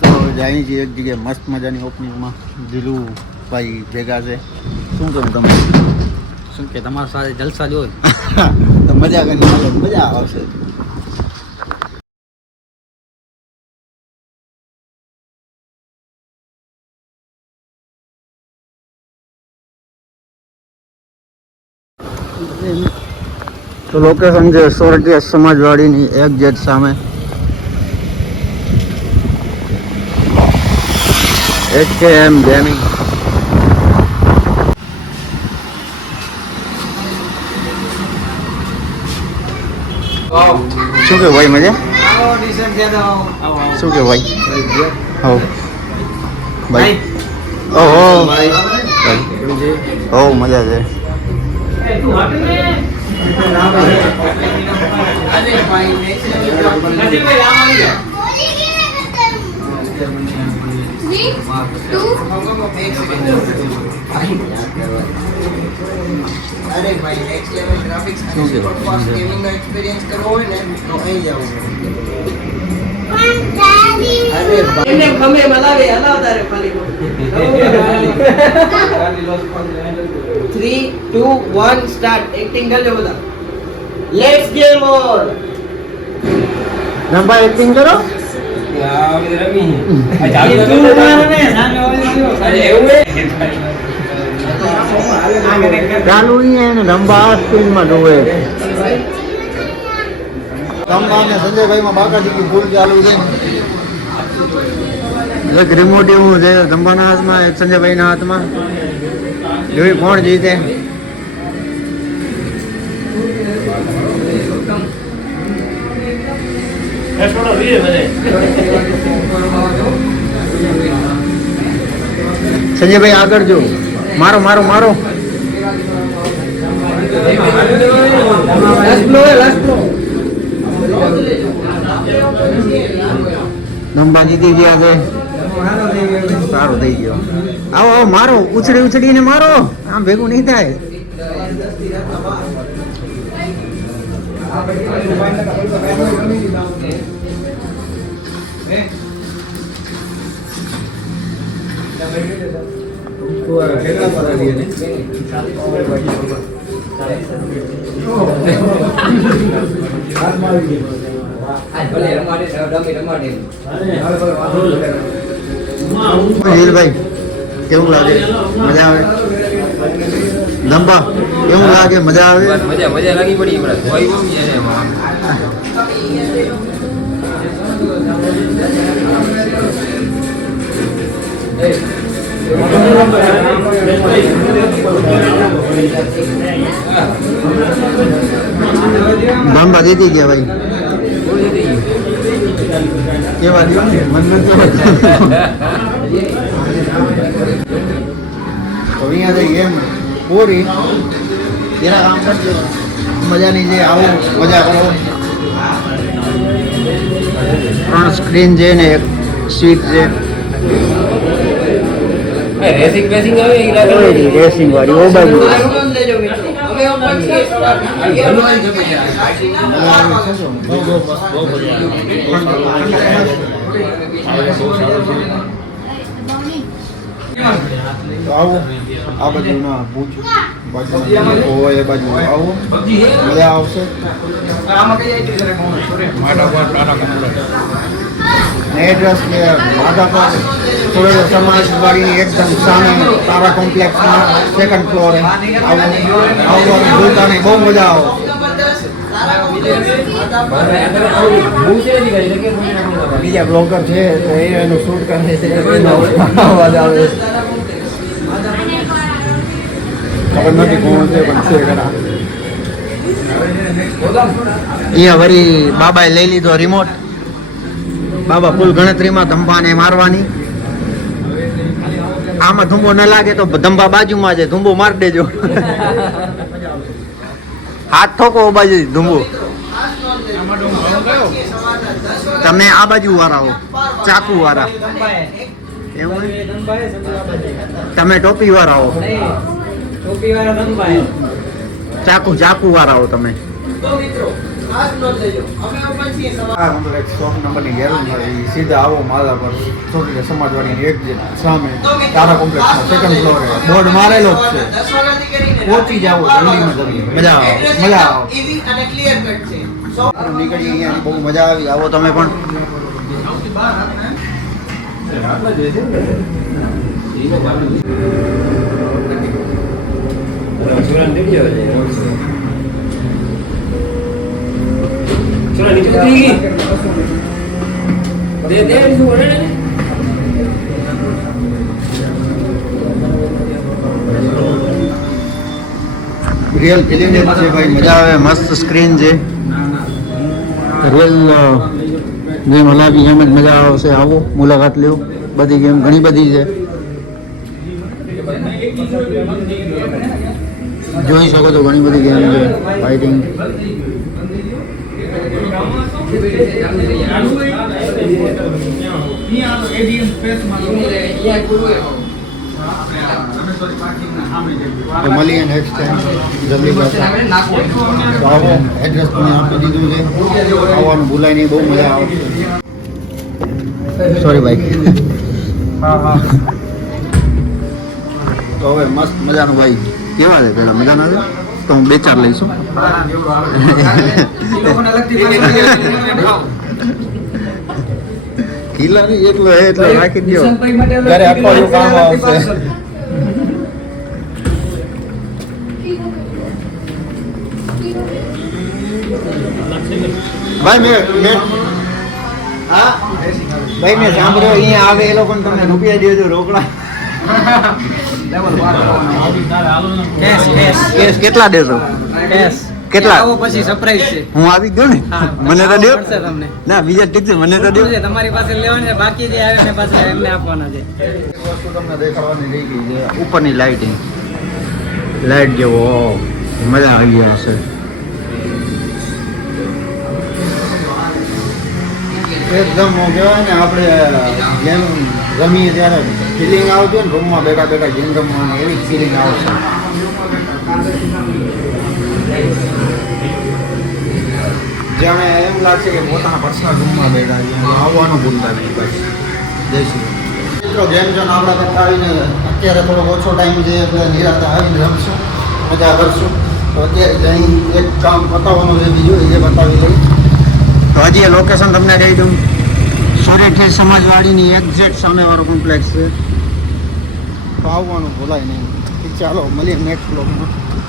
તો જાય છે એક જગ્યાએ મસ્ત મજાની ઓપનિંગમાં દિલુભાઈ ભેગા છે. શું કહું તમે? શું કે તમારા સાથે જલસા જ હોય તો મજા કરીને મજા આવશે. તો લોકેશન છે સોરઠિયા સમાજવાડીની એક્ઝેક્ટ સામે. HKM gaming. શું કે ભાઈ મજા? શું કે ભાઈ? હો ભાઈ. ઓહો હો મજા છે. અરે ભાઈ નેક્સ્ટ લેવલ ગ્રાફિક્સ અને સુપર ફાસ્ટ ગેમિંગ નો એક્સપીરિયન્સ કરવો હોય ને તો અહીં જાવ. અરે ભાઈ એને ખમે મલાવે હલાવતા રે ખાલી 3 2 1 સ્ટાર્ટ. એક્ટિંગ કરજો બધા. Let's game on. Number acting કરો. ચાલુ ને લંબા સ્પીડમાં ડોવે. રંબા અને સંજયભાઈમાં બાકાજી ફૂલ ચાલુ છે. એક રિમોટ એવું છે રંબાના હાથમાં, એક સંજયભાઈના હાથમાં. જોઈ કોણ જીતે. સંજયભાઈ આગળ જો. મારો મારો મારો. નંબા જીતી ગયા છે. સારું થઈ ગયો. આવો આવો મારો. ઉછળી ઉછળીને મારો. આમ ભેગું નહીં થાય. ભાઈ કેવું લાગે? મજા આવે? લંબા કેવું લાગે? મજા આવે? મજા લાગી પડી બાંબા જીતી ગયા ભાઈ. કેવા દો ને મન તો અહીંયા જઈ ગેમ પૂરી. તેરા કામ કરજો. મજાની છે. આવો મજા કરો. 3 સ્ક્રીન છે ને એક સીટ છે. રેસિંગ બેસિંગ આવે રેસિંગ વાળી ઓ બાજુ. આવો આ બાજુ ના ભૂજ બાજુ હોય એ બાજુ આવો મજા આવશે. એડ્રેસ કે માધાપર સોરેલ સમાજવાડીની એકદમ સામે તારા કોમ્પ્લેક્સમાં સેકન્ડ ફ્લોરે. આવવાનું ભૂલતા નહીં. બહુ મજા આવે. બીજા બ્લોગર છે તો એનું શૂટ કરે છે. અવાજ આવે. ખબર નથી કોણ છે પણ છે ખરા. અહીંયા વળી બાબાએ લઈ લીધો રિમોટ. બાબા ફૂલ ગણતરીમાં ધંભાને મારવાની. આમાં ધુંબો ન લાગે તો ધંભા બાજુમાં છે. ધુંબો મારી દેજો. હાથ ઠોકો બાજુ ધુંબો. તમે આ બાજુ વાળા હો. ચાકુ વાળા. એવું તમે ટોપી વાળા હો. ચાકુ ચાકુ વાળા હો તમે. ખાસ નોંધ લેજો. અમે open છીએ સવારે. આ કોમ્પ્લેક્સ શોપ નંબરની જરૂર નથી. સીધા આવો માધા પર છોકરી સમાજવાડીની એક સામે તારા કોમ્પ્લેક્સમાં સેકન્ડ ફ્લોરે બોર્ડ મારેલો જ છે. 10 વાગ્યાથી કરીને પહોંચી જાવ જલ્દીમાં જલ્દી. મજા આવે મજા આવે. Easy અને clear cut છે. નીકળી અહીંયા બહુ મજા આવી. આવો તમે પણ. રિયલ ફિલ્મ છે ભાઈ, મજા આવે. મસ્ત સ્ક્રીન છે. રિયલ ગેમ હલાવી એમ જ મજા આવશે. આવો મુલાકાત લ્યો. બધી ગેમ ઘણી બધી છે, જોઈ શકો છો. ઘણી બધી ગેમ છે. ફાઇટિંગ તો મળીએ નેક્સ્ટ ટાઈમ જલ્દી પાછા. તો આવો એડ્રેસ તમે આપી દીધું છે. આવવાનું ભૂલાય નહીં. બહુ મજા આવશે. સોરી ભાઈ. તો હવે મસ્ત મજાનું ભાઈ કેવા છે પેલા મજાના છે તો હું 2-4 લઈશું. કિલ્લા નહીં એટલો હે એટલો રાખી દો. ઘરે અઠવાડિયું કામ આવશે. ભાઈ મેં હા ભાઈ મેં સાંભળ્યો અહીંયા આવે એ લોકોને તમને રૂપિયા દેજો રોકડા. કેસ કેટલા દેશો? કેટલા? પછી સરપ્રાઈઝ છે. હું આવી ગયો ને મને તો દેવ તમને ના બીજા ઠીક છે મને તો દેવ. તમારી પાસે લેવાની છે, બાકી જે આવે ને પાછું એમને આપવાના છે. એક વસ્તુ તમને દેખાડવાની રહી ગઈ છે. ઉપરની લાઇટિંગ લાઇટ જેવો મજા આવી ગઈ હશે. એકદમ કહેવાય ને આપણે ગેમ રમીએ ત્યારે ફિલિંગ આવતી હોય ને રૂમમાં બેઠા બેઠા ગેમ રમવાની એવી ફિલિંગ આવશે. જાણે એમ લાગશે કે પોતાના પર્સનલ રૂમમાં બેઠા છે. આવવાનું ભૂલતા નહીં બસ. જય શ્રી મિત્રો ગેમ ઝોન આપણા કરતા આવીને અત્યારે થોડો ઓછો ટાઈમ છે એટલે નિરાતે આવીને રમશું, મજા કરશું. તો અત્યારે જઈ એક કામ પતાવવાનું છે, બીજું એ બતાવી લઈ. તો હજી એ લોકેશન તમને કહી દઉં. સોરેઠી સમાજવાડીની એક્ઝેક્ટ સામેવાળો કોમ્પ્લેક્સ છે. તો આવવાનું ભૂલાય નહીં. ચાલો મળીએ નેક્સ્ટ બ્લોગમાં.